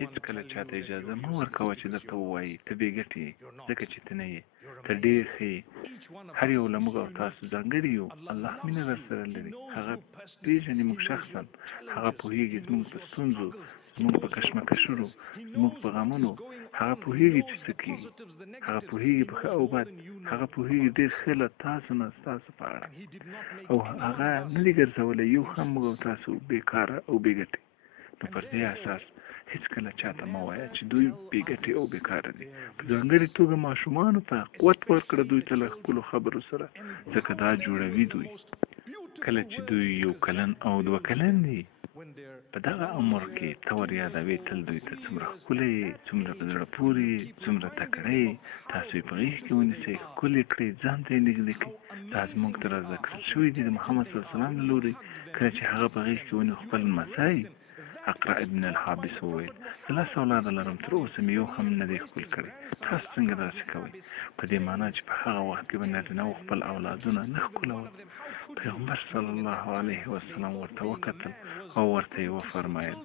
هیڅ کله چاته اجازه مه ورکوه چې درته ووایي ته بې ګټې یې، ځکه چې ته نه یې، ته ډېر ښه یې. هر یو له موږ او تاسو ځانګړي یو. الله مینه درسره لري. هغه پېژني موږ شخصا. هغه پوهېږي زموږ په ستونزو، زموږ په کشمکشونو، زموږ په غمونو. هغه پوهېږي چې څه کېږي. هغه پوهېږي په ښه او بد. هغه پوهېږي ډېر ښه له تاسو نه ستاسو په اړه. او هغه نه دي ګرځولی یو هم موږ او تاسو بېکاره او بې ګټې. نو پر دې اساس هیڅکله چاته مه وایه چې دوی بې ګټې او بېکاره دي. په ځانګړې توګه ماشومانو ته قوت ورکړه دوی ته له ښکلو خبرو سره، ځکه دا جوړوي دوی. کله چې دوی 1 کلن او 2 کلن دي، په دغه عمر کې ته ور یادوې تل دوی ته څومره ښکلی یې، څومره په زړه پورې یې، څومره تکړه یې. تاسو یې په غېږ کې ونیسئ، ښکلې کړئ، ځان ته یې نږدې کړئ. دا زموږ ته را زده کړل شوي دي د محمد صلی الله علیه وسلم له لورې. کله چې هغه په غېږ کې ونیو خپل لمسی اقرأ ابن الحابس وویل، زه 10 اولاده لرم، تر اوسه مې یو هم نه دی ښکل کړی. تاسو څنګه داسې کوئ؟ په دې معنا چې په هغه وخت کې به نارینه‌وو خپل اولادونه نه ښکلول. پیغمبر صلی الله علیه وسلم ورته وکتل او ورته یې وفرمایل.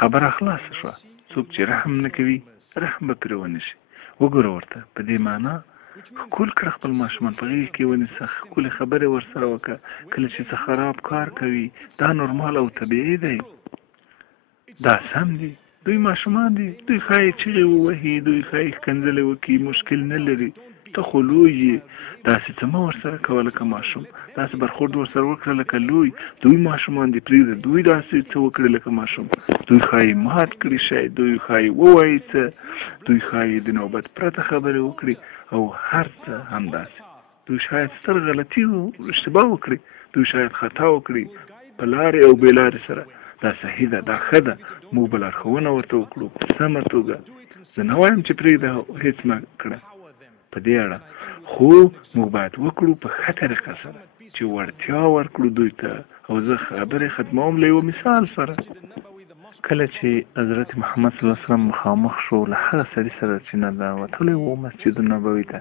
خبره خلاصه شوه. څوک چې رحم نه کوي رحم به پرې ونه شي. وګوره ورته په دې معنا ښکل کړه خپل ماشومان، په غېږ کې ونیسه، ښکلې خبرې ورسره وکړه. کله چې څه خراب کار کوي دا نورمال او طبیعي دی، دا سم دي. دوی ماشومان دي، دوی ښایي چغې ووهي، دوی ښایي ښکنځلې وکړي، مشکل نه لري. ته خو لوی یې، داسې څه مه ورسره کوه لکه ماشوم. داسې برخورد ورسره وکړه لکه لوی. دوی ماشومان دي، پرېږده دوی داسې څه وکړي لکه ماشوم. دوی ښایي مات کړي شی، دوی ښایي ووایي څه، دوی ښایي د نوبت پرته خبرې وکړي او هر څه همداسې. دوی شاید ستر غلطي او اشتباه وکړي، دوی شاید خطا وکړي په لارې او بې لارې سره. دا صحیح ده، دا ښه ده. موږ به لارښوونه ورته وکړو په سمه توګه. زه نه وایم چې پرېږده هېڅ مه کړه په دې اړه، خو موږ باید وکړو په ښه طریقه سره چې وړتیا ورکړو دوی ته. او زه خبرې ختموم له یو مثال سره. کله چې حضرت محمد صلی الله علیه وسلم مخامخ شو له هغه سړي سره چې ننوتلی و مسجد نبوي ته،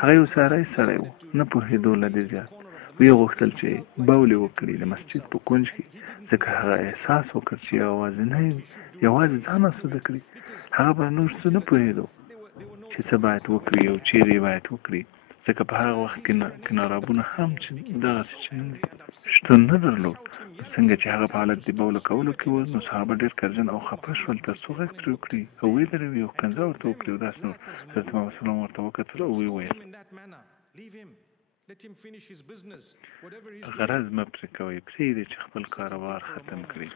هغه یو ساری سړی و، نه پوهېدو له دې زیات. ویې غوښتل چې بول یې وکړي د مسجد په کونج کې، ځکه هغه احساس وکړ چې یوازینی یوازې ځان اسوده کړي. هغه به نور څه نه پوهېدو چې څه باید وکړي او چیرې باید وکړي، ځکه په هغه وخت کې کنارابونه هم چې دغسې چې شتون نه درلود. څنګه چې هغه په حالت د بوله کولو کې و، نو صحابه ډېر کرجن او خفه شول تر څو غږ ترې وکړي او ودروي او ښکنځه ورته وکړي او داسې نور. حضرت محمد صلی الله علیه وسلم ورته وکتل او ویې ویل، غرض مه پرې کوئ، پرېږدئ چې خپل کاروبار ختم کړي.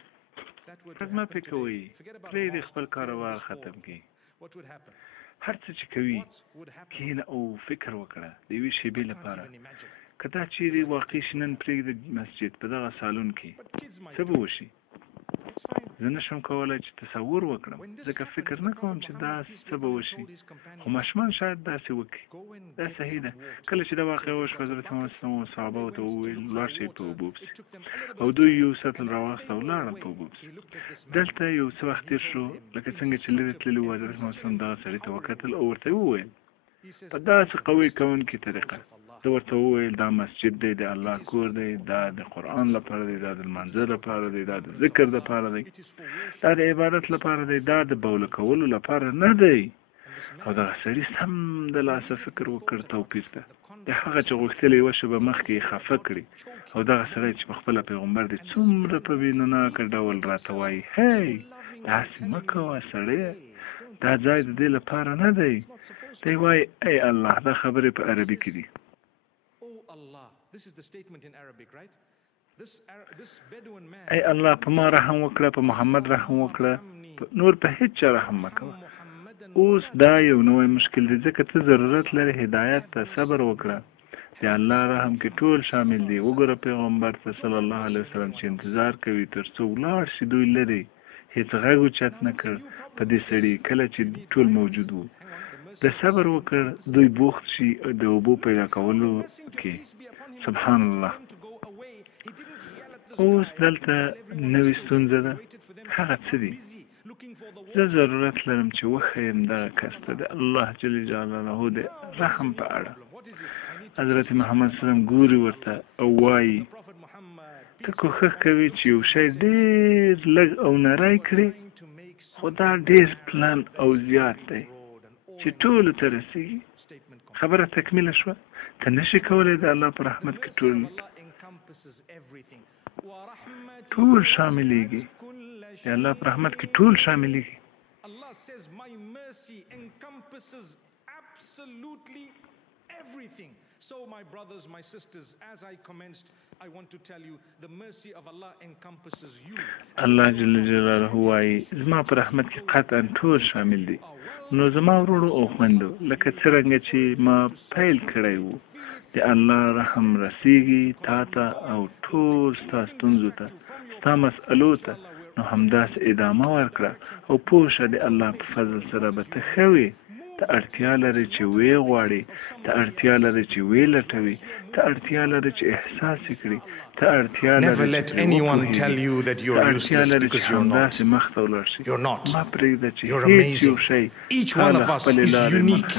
غرض مه پرې کوئ، پرېږدئ خپل کاروبار ختم کړي. هر څه چې کوي کښېنه او فکر وکړه د یوې شېبې لپاره. که دا چیرې واقع شي نن پرېږده مسجد په دغه سالون کې، څه به وشي؟ زه نشم کولی چې تصور وکړم، ځکه فکر نه کوم چې دا څه به وشي، خو ماشومان شاید داسې وکړي. دا صحیح ده. کله چې دا واقعه وشوه، حضرت محمد صلی الله علیه وسلم صحابو ته وویل لاړ شئ په اوبو پسې، او دوی یو سطل راواخیسته او لاړل په اوبو پسې. دلته یو څه وخت تېر شو، لکه څنګه چې لرې تللي وو. حضرت محمد صلی الله علیه وسلم دغه سړي ته وکتل او ورته وویل په داسې قوي کوونکې طریقه، ده ورته وویل دا مسجد دی، د الله کور دی، دا د قرآن لپاره دی، دا د لمانځه لپاره دی، دا د ذکر لپاره دی، دا د عبادت لپاره دی، دا د بوله کولو لپاره نه دی. او دغه سړي سم د لاسه فکر وکړ توپیر ته. د هغه چې غوښتلی وشو به مخکې یې خفه کړي. او دغه سړی چې په خپله پیغمبر دی څومره په بېنناکه ډول راته وایي هی داسې مه کوه سړیه، دا ځای د دې لپاره نه دی. دی وایي ای الله، دا خبرې په عربي کې دي. ای الله، په ما رحم وکړه، په محمد رحم وکړه، نور په هیڅ چا رحم مه کوه. اوس دا یو نوی مشکل دی، ځکه ته ضرورت لري هدایت ته، صبر وکړه. د الله رحم کې ټول شامل دی. وګوره پیغمبر ته صلی الله علیه وسلم چې انتظار کوي تر څو ولاړ شي دوی لري، هیڅ غږ اوچت نه کړ په دې سړي کله چې ټول موجود وو. د صبر وکړ، دوی بوخت شي د اوبو پیدا کولو کې. سبحان الله. اوس دلته نوې ستونزه ده. هغه څه دي؟ زه ضرورت لرم چې وښیم دغه کس ته د الله جل جلاله د رحم په اړه. حضرت محمد صلی الله علیه وسلم ګوري ورته او وایي ته کوښښ کوي چې یو شی ډېر لږ او نری کړې خو دا ډېر پلان او زیات دی چې ټولو ته رسېږي. خبره تکمیله شوه. ته نشي کولی د الله په رحمت کې ټول شاملېږي. د الله په رحمت کې ټول شاملېږي. Allah says, my mercy encompasses absolutely everything. So, my brothers, my sisters, as I commenced, I want to tell you, the mercy of Allah encompasses you. الله جل جلاله وایي زما په رحمت کې قطعا ټول شامل دي. نو زما ورونو او خویندو لکه څرنګه چې ما پیل کړی وو د الله رحم رسیږي تا ته او ټول ستا ستونزو ته ستا مسئلو ته، نو همداسې ادامه ورکړه او پوه شه د الله په فضل سره به ته ښه وې. ته اړتیا لرې چې ویې غواړې، ته اړتیا لرې چې ویې لټوې، ته اړتیا لرې چې احساس یې کړې، ته اړتیا لرې Never let anyone tell you that you're useless because you're not. You're not. You're amazing. Each one of us is unique.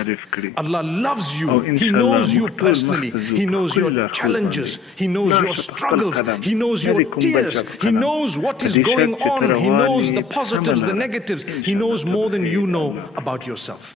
Allah loves you. He knows you personally. He knows your challenges. He knows your struggles. He knows your tears. He knows what is going on. He knows the positives, the negatives. He knows more than you know about yourself.